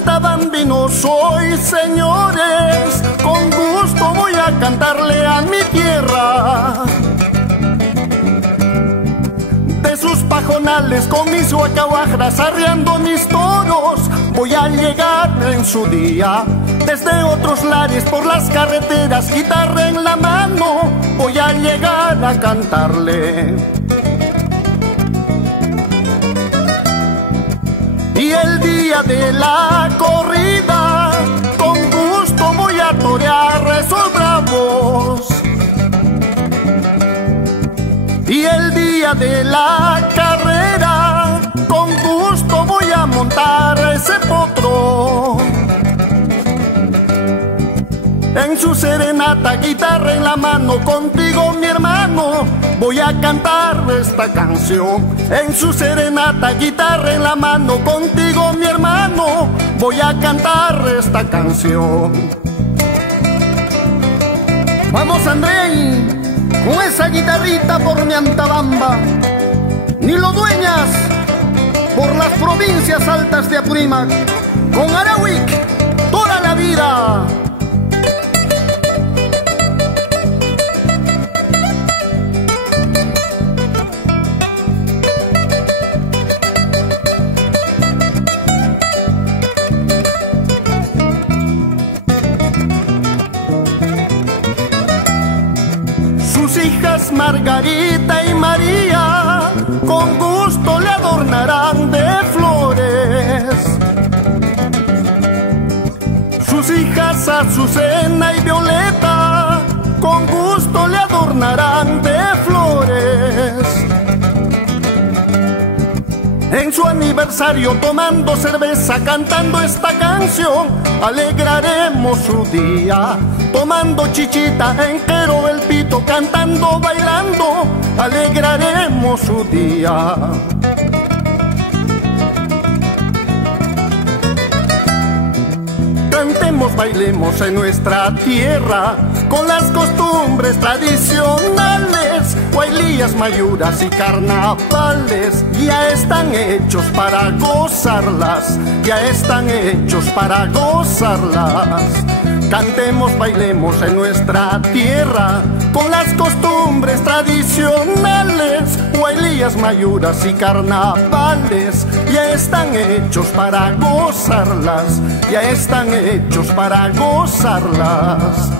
Antabambino soy, señores, con gusto voy a cantarle a mi tierra. De sus pajonales con mis huacahuajras, arreando mis toros, voy a llegar en su día. Desde otros lares por las carreteras, guitarra en la mano, voy a llegar a cantarle. Y el día de la corrida, con gusto voy a torear esos bravos. Y el día de la carrera, con gusto voy a montar ese potro. En su serenata, guitarra en la mano, contigo mi hermano, voy a cantar esta canción. En su serenata, guitarra en la mano, contigo mi hermano, voy a cantar esta canción. Vamos, Andrei, con esa guitarrita por mi Antabamba. Ni lo dueñas por las provincias altas de Apurímac. Con Arahuic toda la vida. Sus hijas Margarita y María con gusto le adornarán de flores. Sus hijas Azucena y Violeta con gusto le adornarán de flores. En su aniversario, tomando cerveza, cantando esta canción, alegraremos su día. Tomando chichita en Quero el Pito, cantando, bailando, alegraremos su día. Cantemos, bailemos en nuestra tierra, con las costumbres tradicionales, huaylías, mayuras y carnavales, ya están hechos para gozarlas, ya están hechos para gozarlas. Cantemos, bailemos en nuestra tierra, con las costumbres tradicionales, huaylías, mayuras y carnavales, ya están hechos para gozarlas, ya están hechos para gozarlas.